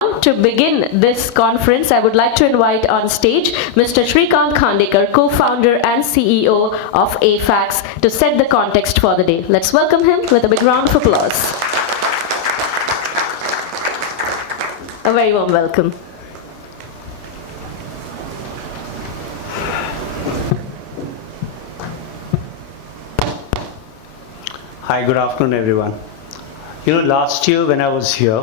To begin this conference, I would like to invite on stage Mr. Sreekant Khandekar, co-founder and CEO of AFAX, to set the context for the day. Let's welcome him with a big round of applause. A very warm welcome. Hi, good afternoon, everyone. Last year when I was here,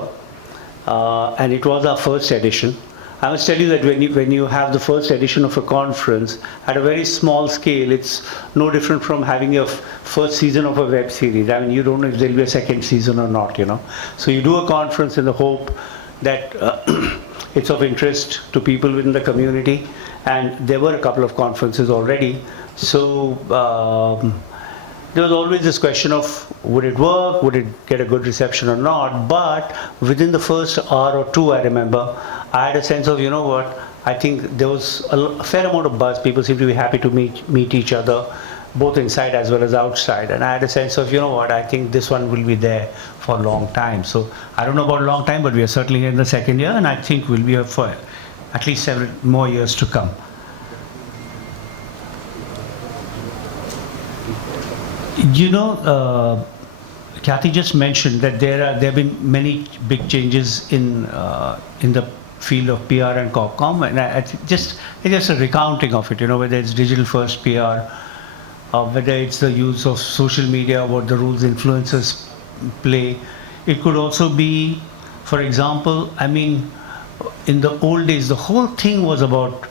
and it was our first edition, I must tell you that when you have the first edition of a conference at a very small scale, it's no different from having your first season of a web series. I mean, you don't know if there'll be a second season or not, So you do a conference in the hope that it's of interest to people within the community, and there were a couple of conferences already. So there was always this question of would it work, would it get a good reception or not, but within the first hour or two, I remember, I had a sense of, I think there was a fair amount of buzz. People seemed to be happy to meet each other, both inside as well as outside, and I had a sense of, I think this one will be there for a long time. So I don't know about a long time, but we are certainly in the second year, and I think we'll be here for at least several more years to come. Kathy just mentioned that there have been many big changes in the field of PR and Corpcom, and it's just a recounting of it. Whether it's digital first PR, whether it's the use of social media, what the roles influencers play. It could also be, for example, in the old days, the whole thing was about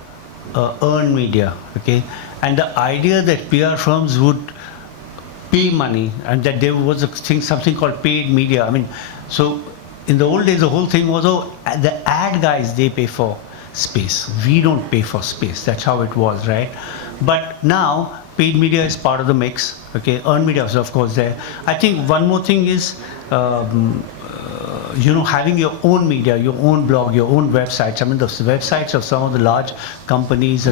earned media, okay, and the idea that PR firms would pay money, and that there was something called paid media. So in the old days, the whole thing was, the ad guys, they pay for space. We don't pay for space. That's how it was, right? But now, paid media is part of the mix. Okay, earned media is of course there. I think one more thing is, having your own media, your own blog, your own websites. The websites of some of the large companies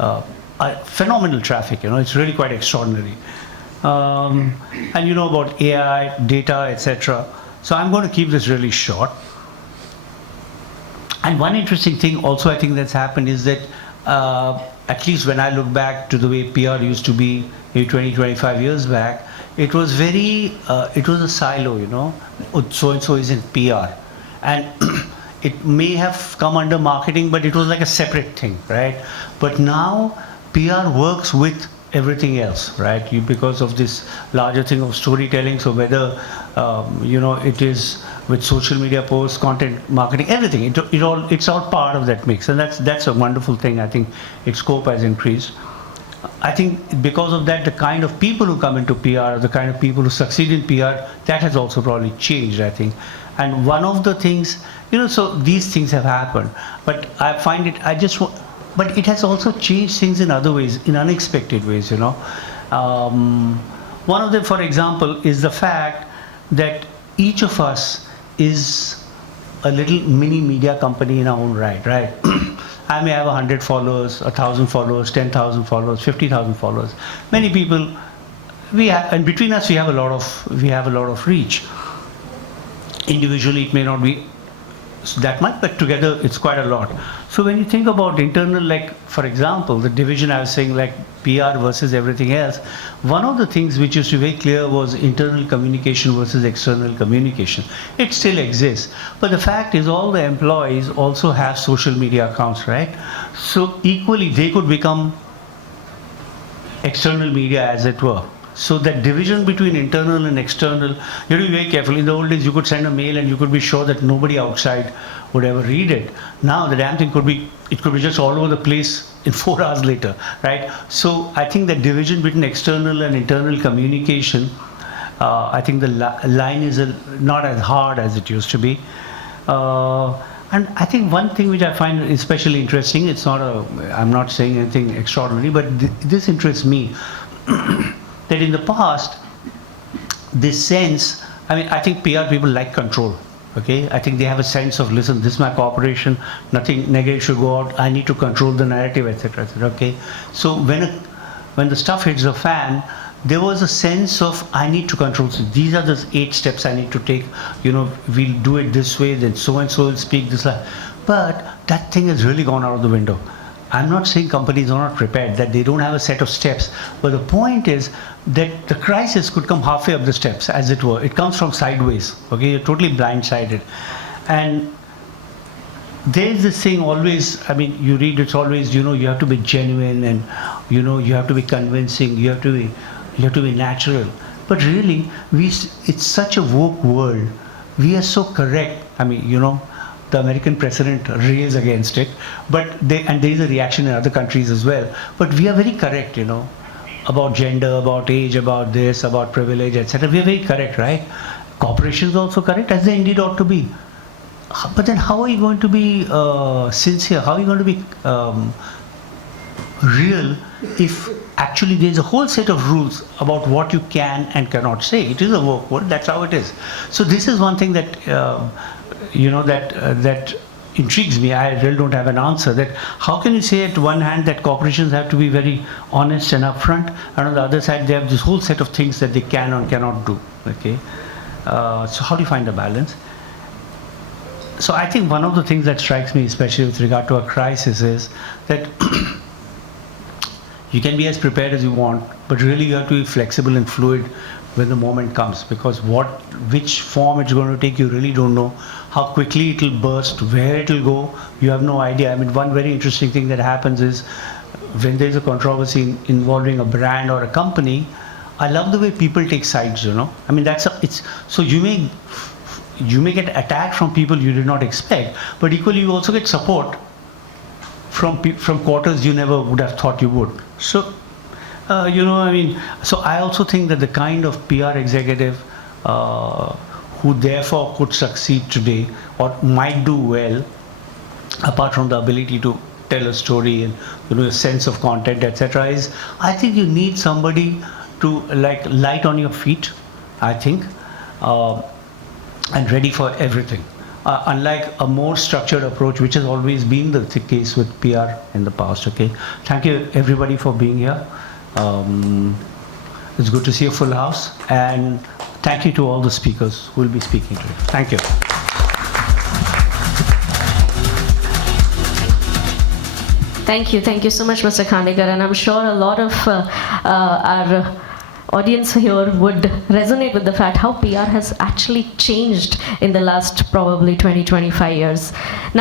are phenomenal traffic. It's really quite extraordinary. And about AI, data, etc. So I'm going to keep this really short. And one interesting thing also I think that's happened is that at least when I look back to the way PR used to be maybe 20, 25 years back, it was it was a silo, so-and-so is in PR. And it may have come under marketing, but it was like a separate thing, right? But now PR works with everything else, right? Because of this larger thing of storytelling. So whether it is with social media posts, content marketing, everything, it's all part of that mix, and that's a wonderful thing. I think its scope has increased. I think because of that, the kind of people who come into PR, the kind of people who succeed in PR, that has also probably changed, I think. And one of the things, so these things have happened, but I find it, but it has also changed things in other ways, in unexpected ways, One of them, for example, is the fact that each of us is a little mini media company in our own right? I may have 100 followers, 1,000 followers, 10,000 followers, 50,000 followers. Many people, and between us we have a lot of reach. Individually it may not be that much, but together it's quite a lot. So when you think about internal, like for example, the division I was saying, like PR versus everything else, one of the things which used to be very clear was internal communication versus external communication. It still exists, but the fact is all the employees also have social media accounts, right? So equally they could become external media, as it were. So that division between internal and external, you have to be very careful. In the old days, you could send a mail and you could be sure that nobody outside would ever read it. Now the damn thing could be just all over the place in 4 hours later, right? So I think the division between external and internal communication, I think the line is not as hard as it used to be. And I think one thing which I find especially interesting, I'm not saying anything extraordinary, but this interests me. That in the past, this sense, I think PR people like control, okay? I think they have a sense of, listen, this is my corporation, nothing negative should go out, I need to control the narrative, etc., okay? So when the stuff hits the fan, there was a sense of I need to control. So these are the 8 steps I need to take. You know, we'll do it this way. Then so and so will speak this way. But that thing has really gone out of the window. I'm not saying companies are not prepared, that they don't have a set of steps. But the point is that the crisis could come halfway up the steps, as it were. It comes from sideways. Okay, you're totally blindsided, and there's this thing always, I mean, you read it's always, you know, you have to be genuine, and you know, you have to be convincing, you have to be natural. But really, it's such a woke world. We are so correct. I mean, you know, the American president rails against it, but there is a reaction in other countries as well. But we are very correct, you know, about gender, about age, about this, about privilege, etc. We are very correct, right? Corporations also correct, as they indeed ought to be. But then how are you going to be sincere? How are you going to be real if actually there's a whole set of rules about what you can and cannot say? It is a work world, that's how it is. So this is one thing that, you know, that intrigues me. I really don't have an answer. That how can you say at one hand that corporations have to be very honest and upfront, and on the other side they have this whole set of things that they can or cannot do, okay? So how do you find a balance? So I think one of the things that strikes me, especially with regard to a crisis, is that you can be as prepared as you want, but really you have to be flexible and fluid when the moment comes, because which form it's going to take, you really don't know. How quickly it will burst, where it will go, you have no idea. I mean, one very interesting thing that happens is when there's a controversy involving a brand or a company, I love the way people take sides, you know. I mean, so you may get attacked from people you did not expect, but equally you also get support from quarters you never would have thought you would. So, you know, I mean, so I also think that the kind of PR executive who therefore could succeed today or might do well, apart from the ability to tell a story and, you know, a sense of content, etc., is I think you need somebody to like light on your feet, I think. And ready for everything, unlike a more structured approach, which has always been the case with PR in the past. Okay, thank you everybody for being here. It's good to see a full house, and thank you to all the speakers who will be speaking today. Thank you. Thank you so much, Mr. Khandekar, and I'm sure a lot of our audience here would resonate with the fact how PR has actually changed in the last probably 20-25 years. Now,